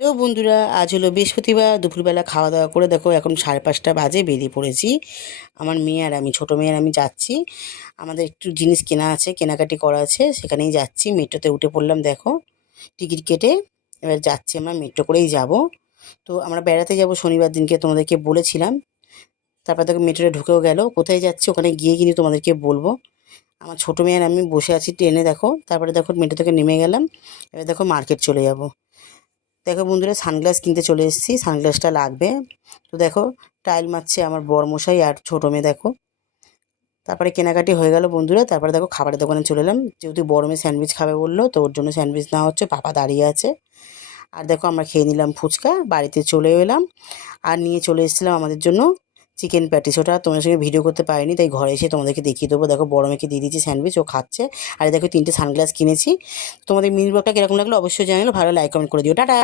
Hello বন্ধুরা, আজ হলো বৃহস্পতিবার। দুপুরবেলা খাওয়া দাওয়া করে দেখো এখন 5:30 বাজে, বেরিয়ে পড়েছি। আমার মেয়ে আর আমি, ছোটো মেয়ে আর আমি যাচ্ছি। আমাদের একটু জিনিস কেনা আছে, কেনাকাটি করা আছে, সেখানেই যাচ্ছি। মেট্রোতে উঠে পড়লাম, দেখো টিকিট কেটে এবার যাচ্ছি। আমরা মেট্রো করেই যাব। তো আমরা বেড়াতে যাব শনিবার দিনকে, তোমাদেরকে বলেছিলাম। তারপর দেখো মেট্রোতে ঢুকেও গেল। কোথায় যাচ্ছি ওখানে গিয়ে কিন্তু তোমাদেরকে বলবো। আমার ছোটো মেয়ে আর আমি বসে আছি ট্রেনে, দেখো। তারপরে দেখো মেট্রো থেকে নেমে গেলাম। এবার দেখো মার্কেট চলে যাব। দেখো বন্ধুরা, সানগ্লাস কিনতে চলে এসেছি, সানগ্লাসটা লাগবে। তো দেখো টাইল মারছে আমার বরমশাই আর ছোটো মেয়ে, দেখো। তারপরে কেনাকাটি হয়ে গেল বন্ধুরা। তারপরে দেখো খাবারের দোকানে চলে এলাম, যেহেতু বড় মেয়ে স্যান্ডউইচ খাবে বললো, তো ওর জন্য স্যান্ডউইচ নেওয়া হচ্ছে। পাপা দাঁড়িয়ে আছে। আর দেখো আমরা খেয়ে নিলাম ফুচকা, বাড়িতে চলে এলাম। আর নিয়ে চলে এসেছিলাম আমাদের জন্য চিকেন প্যাটিস। ওটা তোমাদের সঙ্গে ভিডিও করতে পারিনি, তাই ঘরে এসে তোমাদেরকে দেখিয়ে দেবো। দেখো বড় মেয়েকে দিয়ে দিয়েছি স্যান্ডউইচ, ও খাচ্ছে। আর দেখো 3টে সানগ্লাস কিনেছি। তোমাদের মিনি ব্লগটা কীরকম লাগলো অবশ্যই জানালো, ভালো লাইক কমেন্ট করে দিও। টাটা।